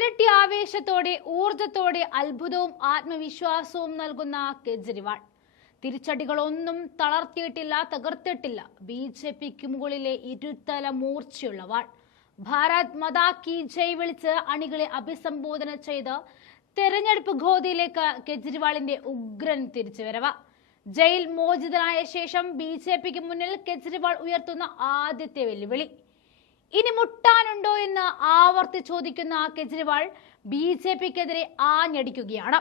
ഇരട്ടി ആവേശത്തോടെ ഊർജത്തോടെ അത്ഭുതവും ആത്മവിശ്വാസവും നൽകുന്ന കെജ്രിവാൾ. തിരിച്ചടികളൊന്നും തളർത്തിയിട്ടില്ല തകർത്തിട്ടില്ല. ബി ജെ പിക്ക് മുകളിലെ ഇരുത്തല മൂർച്ചയുള്ളവാൾ. ഭാരത് മതാ കി ജയ് വിളിച്ച് അണികളെ അഭിസംബോധന ചെയ്ത് തെരഞ്ഞെടുപ്പ് ഗോതിയിലേക്ക് കെജ്രിവാളിന്റെ ഉഗ്രൻ തിരിച്ചുവരവ്. ജയിൽ മോചിതനായ ശേഷം ബി ജെ പിക്ക് മുന്നിൽ കെജ്രിവാൾ ഉയർത്തുന്ന ആദ്യത്തെ വെല്ലുവിളി. ഇനി മുട്ടാനുണ്ടോ എന്ന് ആവർത്തി ചോദിക്കുന്ന കെജ്രിവാൾ ബി ജെ പിക്കെതിരെ ആഞ്ഞടിക്കുകയാണ്.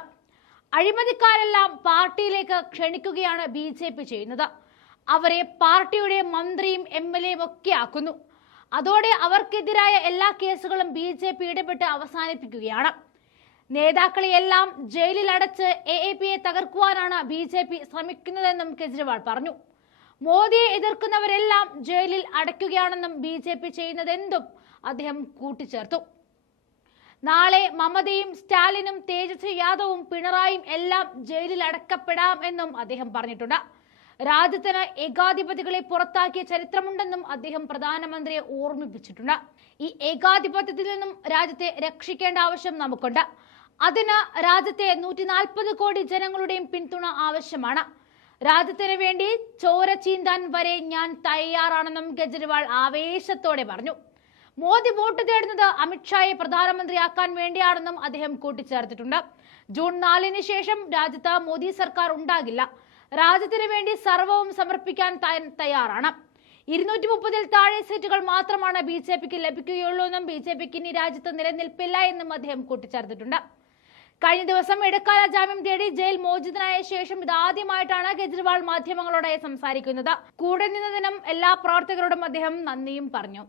അഴിമതിക്കാരെല്ലാം പാർട്ടിയിലേക്ക് ക്ഷണിക്കുകയാണ് ബി ജെ പി ചെയ്യുന്നത്. അവരെ പാർട്ടിയുടെ മന്ത്രിയും എം എൽ എയും ഒക്കെ ആക്കുന്നു. അതോടെ അവർക്കെതിരായ എല്ലാ കേസുകളും ബി ജെ പി ഇടപെട്ട് അവസാനിപ്പിക്കുകയാണ്. നേതാക്കളെയെല്ലാം ജയിലിൽ അടച്ച് എ എ പിയെ തകർക്കുവാനാണ് ബി ജെ പി ശ്രമിക്കുന്നതെന്നും കെജ്രിവാൾ പറഞ്ഞു. മോദിയെ എതിർക്കുന്നവരെല്ലാം ജയിലിൽ അടയ്ക്കുകയാണെന്നും ബി ജെ പി ചെയ്യുന്നതെന്തും അദ്ദേഹം കൂട്ടിച്ചേർത്തു. നാളെ മമതയും സ്റ്റാലിനും തേജസ്വി യാദവും പിണറായിയും എല്ലാം ജയിലിൽ അടക്കപ്പെടാം എന്നും അദ്ദേഹം പറഞ്ഞിട്ടുണ്ട്. രാജ്യത്തിന് ഏകാധിപതികളെ പുറത്താക്കിയ ചരിത്രമുണ്ടെന്നും അദ്ദേഹം പ്രധാനമന്ത്രിയെ ഓർമ്മിപ്പിച്ചിട്ടുണ്ട്. ഈ ഏകാധിപത്യത്തിൽ നിന്നും രാജ്യത്തെ രക്ഷിക്കേണ്ട ആവശ്യം നമുക്കുണ്ട്. അതിന് രാജ്യത്തെ നൂറ്റി കോടി ജനങ്ങളുടെയും പിന്തുണ ആവശ്യമാണ്. രാജ്യത്തിന് വേണ്ടി ചോര ചീന്താൻ വരെ ഞാൻ തയ്യാറാണെന്നും കെജ്രിവാൾ ആവേശത്തോടെ പറഞ്ഞു. മോദി വോട്ട് തേടുന്നത് അമിത്ഷായെ പ്രധാനമന്ത്രിയാക്കാൻ വേണ്ടിയാണെന്നും അദ്ദേഹം കൂട്ടിച്ചേർത്തിട്ടുണ്ട്. ജൂൺ നാലിന് ശേഷം രാജ്യത്ത് മോദി സർക്കാർ ഉണ്ടാകില്ല. രാജ്യത്തിന് വേണ്ടി സർവവും സമർപ്പിക്കാൻ താൻ തയ്യാറാണ്. ഇരുന്നൂറ്റി മുപ്പതിൽ താഴെ സീറ്റുകൾ മാത്രമാണ് ബി ജെ പിക്ക് ലഭിക്കുകയുള്ളൂ എന്നും ബി ജെ പിക്ക് ഇനി രാജ്യത്ത് നിലനിൽപ്പില്ല എന്നും അദ്ദേഹം കൂട്ടിച്ചേർത്തിട്ടുണ്ട്. കഴിഞ്ഞ ദിവസം ഇടക്കാല ജാമ്യം തേടി ജയിൽ മോചിതനായ ശേഷം ഇതാദ്യമായിട്ടാണ് കെജ്രിവാൾ മാധ്യമങ്ങളോട് സംസാരിക്കുന്നത്. കൂടെ നിന്നതിനും എല്ലാ പ്രവർത്തകരോടും അദ്ദേഹം നന്ദിയും പറഞ്ഞു.